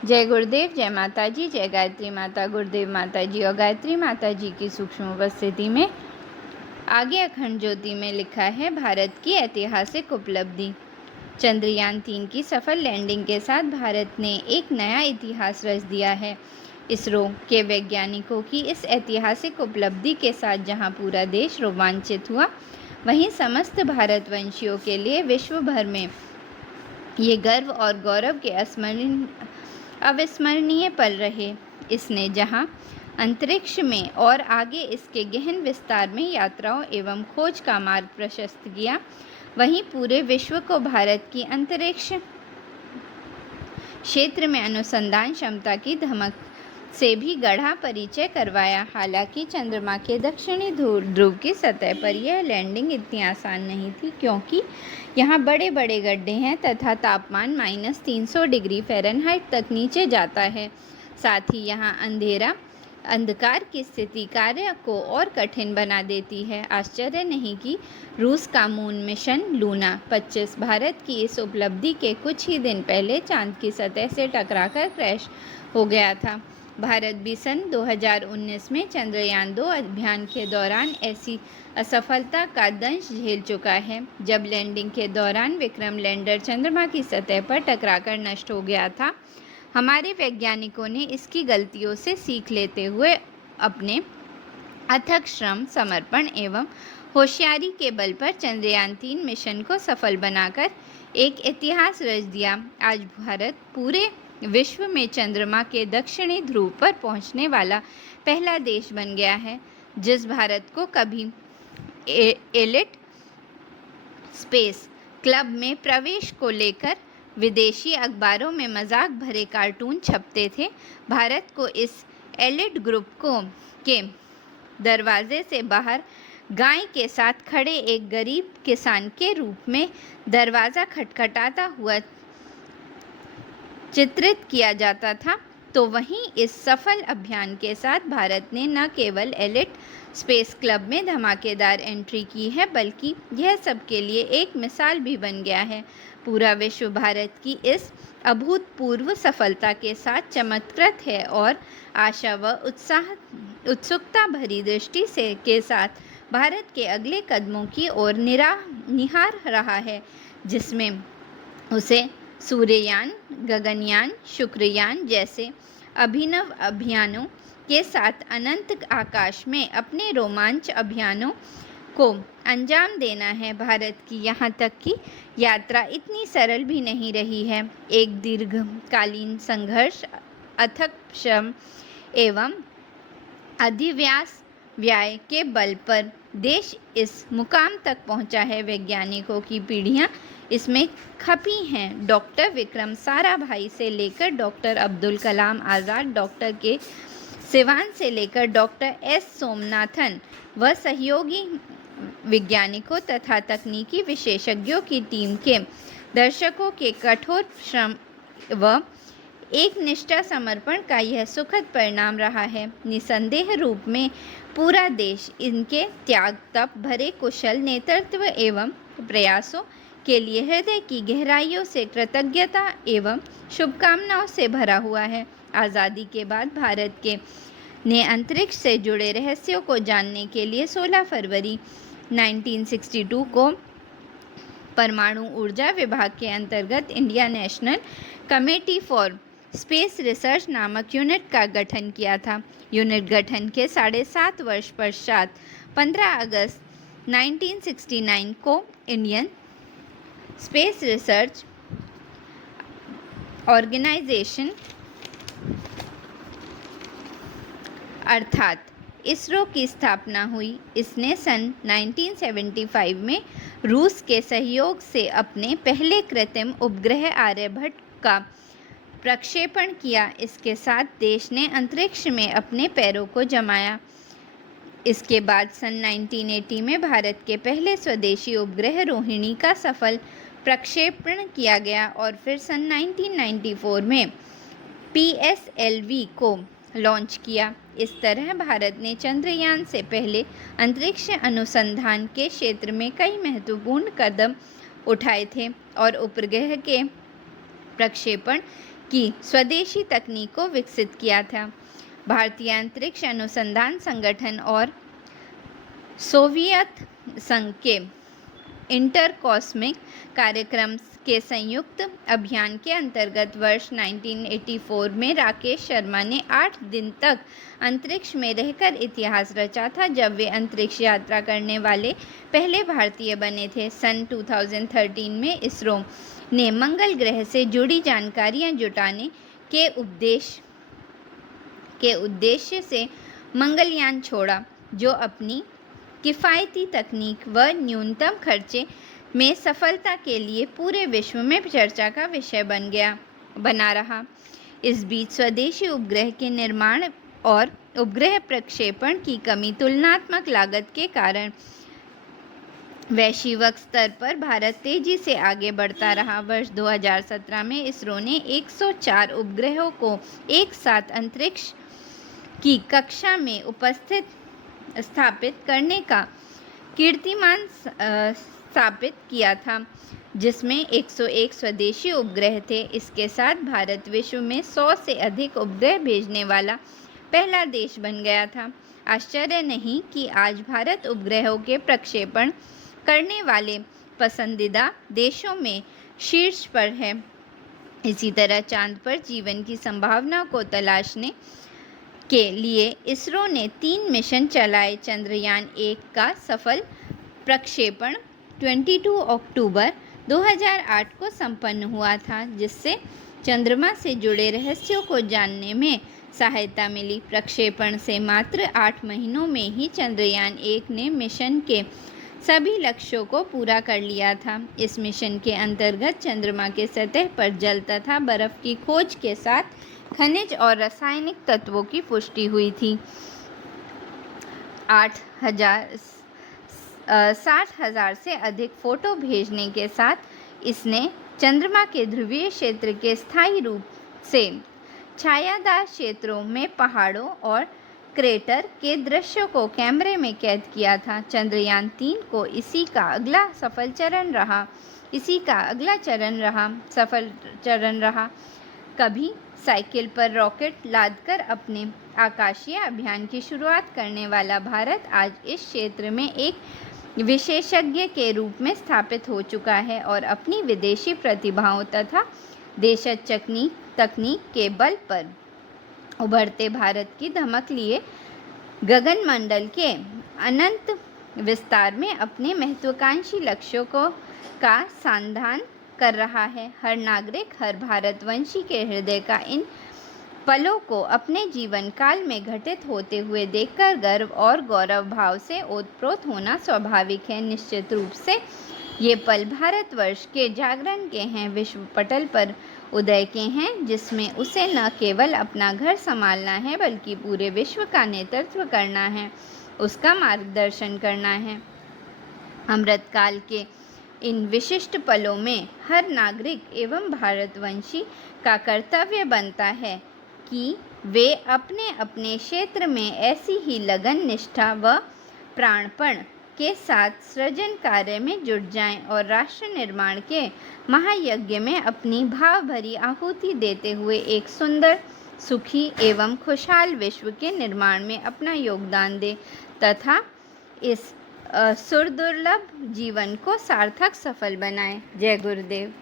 जय गुरुदेव, जय माता जी, जय गायत्री माता, गुरुदेव माता जी और गायत्री माता जी की सूक्ष्म उपस्थिति में आगे अखंड ज्योति में लिखा है, भारत की ऐतिहासिक उपलब्धि। चंद्रयान-3 की सफल लैंडिंग के साथ भारत ने एक नया इतिहास रच दिया है। इसरो के वैज्ञानिकों की इस ऐतिहासिक उपलब्धि के साथ जहां पूरा देश रोमांचित हुआ, वहीं समस्त भारतवंशियों के लिए विश्व भर में ये गर्व और गौरव के अविस्मरणीय पल रहे। इसने जहां अंतरिक्ष में और आगे इसके गहन विस्तार में यात्राओं एवं खोज का मार्ग प्रशस्त किया, वहीं पूरे विश्व को भारत की अंतरिक्ष क्षेत्र में अनुसंधान क्षमता की धमक से भी गढ़ा परिचय करवाया। हालांकि चंद्रमा के दक्षिणी ध्रुव की सतह पर यह लैंडिंग इतनी आसान नहीं थी, क्योंकि यहाँ बड़े बड़े गड्ढे हैं तथा तापमान -300 डिग्री फ़ारेनहाइट तक नीचे जाता है। साथ ही यहाँ अंधकार की स्थिति कार्य को और कठिन बना देती है। आश्चर्य नहीं कि रूस का मून मिशन लूना 25 भारत की इस उपलब्धि के कुछ ही दिन पहले चांद की सतह से टकराकर क्रैश हो गया था। भारत भी सन 2019 में चंद्रयान-2 अभियान के दौरान ऐसी असफलता का दंश झेल चुका है, जब लैंडिंग के दौरान विक्रम लैंडर चंद्रमा की सतह पर टकराकर नष्ट हो गया था। हमारे वैज्ञानिकों ने इसकी गलतियों से सीख लेते हुए अपने अथक श्रम, समर्पण एवं होशियारी के बल पर चंद्रयान-3 मिशन को सफल बनाकर एक इतिहास रच दिया। आज भारत पूरे विश्व में चंद्रमा के दक्षिणी ध्रुव पर पहुंचने वाला पहला देश बन गया है। जिस भारत को कभी एलिट स्पेस क्लब में प्रवेश को लेकर विदेशी अखबारों में मजाक भरे कार्टून छपते थे, भारत को इस एलिट ग्रुप के दरवाजे से बाहर गाय के साथ खड़े एक गरीब किसान के रूप में दरवाज़ा खटखटाता हुआ चित्रित किया जाता था। तो वहीं इस सफल अभियान के साथ भारत ने न केवल एलिट स्पेस क्लब में धमाकेदार एंट्री की है, बल्कि यह सबके लिए एक मिसाल भी बन गया है। पूरा विश्व भारत की इस अभूतपूर्व सफलता के साथ चमत्कृत है और आशा व उत्सुकता भरी दृष्टि से के साथ भारत के अगले कदमों की ओर निहार रहा है, जिसमें उसे सूर्ययान, गगनयान, शुक्रयान जैसे अभिनव अभियानों के साथ अनंत आकाश में अपने रोमांच अभियानों को अंजाम देना है। भारत की यहाँ तक की यात्रा इतनी सरल भी नहीं रही है। एक दीर्घकालीन संघर्ष, अथक श्रम एवं अधिव्यास व्यय के बल पर देश इस मुकाम तक पहुंचा है। वैज्ञानिकों की पीढ़ियां इसमें खपी हैं। डॉक्टर विक्रम साराभाई से लेकर डॉक्टर अब्दुल कलाम आज़ाद, डॉक्टर के सिवान से लेकर डॉक्टर एस सोमनाथन व सहयोगी वैज्ञानिकों तथा तकनीकी विशेषज्ञों की टीम के दर्शकों के कठोर श्रम व एक निष्ठा समर्पण का यह सुखद परिणाम रहा है। निसंदेह रूप में पूरा देश इनके त्याग तप भरे कुशल नेतृत्व एवं प्रयासों के लिए हृदय की गहराइयों से कृतज्ञता एवं शुभकामनाओं से भरा हुआ है। आज़ादी के बाद भारत ने अंतरिक्ष से जुड़े रहस्यों को जानने के लिए 16 फरवरी 1962 को परमाणु ऊर्जा विभाग के अंतर्गत India national committee for space research नामक यूनिट का गठन किया था। यूनिट गठन के 7.5 वर्ष पश्चात 15 अगस्त 1969 को इंडियन स्पेस रिसर्च ऑर्गेनाइजेशन अर्थात इसरो की स्थापना हुई। इसने सन 1975 में रूस के सहयोग से अपने पहले कृत्रिम उपग्रह आर्यभट्ट का प्रक्षेपण किया। इसके साथ देश ने अंतरिक्ष में अपने पैरों को जमाया। इसके बाद सन 1980 में भारत के पहले स्वदेशी उपग्रह रोहिणी का सफल प्रक्षेपण किया गया और फिर सन 1994 में PSLV को लॉन्च किया। इस तरह भारत ने चंद्रयान से पहले अंतरिक्ष अनुसंधान के क्षेत्र में कई महत्वपूर्ण कदम उठाए थे और उपग्रह के प्रक्षेपण की स्वदेशी तकनीक को विकसित किया था। भारतीय अंतरिक्ष अनुसंधान संगठन और सोवियत संघ के इंटर कॉस्मिक कार्यक्रम के संयुक्त अभियान के अंतर्गत वर्ष 1984 में राकेश शर्मा ने 8 दिन तक अंतरिक्ष में रहकर इतिहास रचा था, जब वे अंतरिक्ष यात्रा करने वाले पहले भारतीय बने थे। सन 2013 में इसरो ने मंगल ग्रह से जुड़ी जानकारियां जुटाने के उद्देश्य से मंगलयान छोड़ा, जो अपनी किफ़ायती तकनीक व न्यूनतम खर्चे में सफलता के लिए पूरे विश्व में चर्चा का विषय बना रहा। इस बीच स्वदेशी उपग्रह के निर्माण और उपग्रह प्रक्षेपण की कमी, तुलनात्मक लागत के कारण वैश्विक स्तर पर भारत तेजी से आगे बढ़ता रहा। वर्ष 2017 में इसरो ने 104 उपग्रहों को एक साथ अंतरिक्ष की कक्षा में स्थापित करने का कीर्तिमान स्थापित किया था, जिसमें 101 स्वदेशी उपग्रह थे। इसके साथ भारत विश्व में 100 से अधिक उपग्रह भेजने वाला पहला देश बन गया था। आश्चर्य नहीं कि आज भारत उपग्रहों के प्रक्षेपण करने वाले पसंदीदा देशों में शीर्ष पर है। इसी तरह चांद पर जीवन की संभावना को तलाशने के लिए इसरो ने 3 मिशन चलाए। चंद्रयान 1 का सफल प्रक्षेपण 22 अक्टूबर 2008 को संपन्न हुआ था, जिससे चंद्रमा से जुड़े रहस्यों को जानने में सहायता मिली। प्रक्षेपण से मात्र 8 महीनों में ही चंद्रयान 1 ने मिशन के सभी लक्ष्यों को पूरा कर लिया था। इस मिशन के अंतर्गत चंद्रमा के सतह पर जल तथा बर्फ की खोज के साथ खनिज और रासायनिक तत्वों की पुष्टि हुई थी। 60,000 से अधिक फोटो भेजने के साथ इसने चंद्रमा के ध्रुवीय क्षेत्र के स्थायी रूप से छायादार क्षेत्रों में पहाड़ों और क्रेटर के दृश्यों को कैमरे में कैद किया था। चंद्रयान 3 को इसी का अगला सफल चरण रहा। कभी साइकिल पर रॉकेट लादकर अपने आकाशीय अभियान की शुरुआत करने वाला भारत आज इस क्षेत्र में एक विशेषज्ञ के रूप में स्थापित हो चुका है और अपनी विदेशी प्रतिभाओं तथा देशज तकनीक के बल पर उभरते भारत की धमक लिए गगनमंडल के अनंत विस्तार में अपने महत्वाकांक्षी लक्ष्यों का संधान कर रहा है। हर नागरिक, हर भारतवंशी के हृदय का इन पलों को अपने जीवन काल में घटित होते हुए देखकर गर्व और गौरव भाव से ओतप्रोत होना स्वाभाविक है। निश्चित रूप से ये पल भारतवर्ष के जागरण के हैं, विश्व पटल पर उदय के हैं, जिसमें उसे न केवल अपना घर संभालना है बल्कि पूरे विश्व का नेतृत्व करना है, उसका मार्गदर्शन करना है। अमृतकाल के इन विशिष्ट पलों में हर नागरिक एवं भारतवंशी का कर्तव्य बनता है कि वे अपने अपने क्षेत्र में ऐसी ही लगन, निष्ठा व प्राणपण के साथ सृजन कार्य में जुट जाएं और राष्ट्र निर्माण के महायज्ञ में अपनी भाव भरी आहुति देते हुए एक सुंदर, सुखी एवं खुशहाल विश्व के निर्माण में अपना योगदान दें तथा इस सुरदुर्लभ जीवन को सार्थक सफल बनाएं। जय गुरुदेव।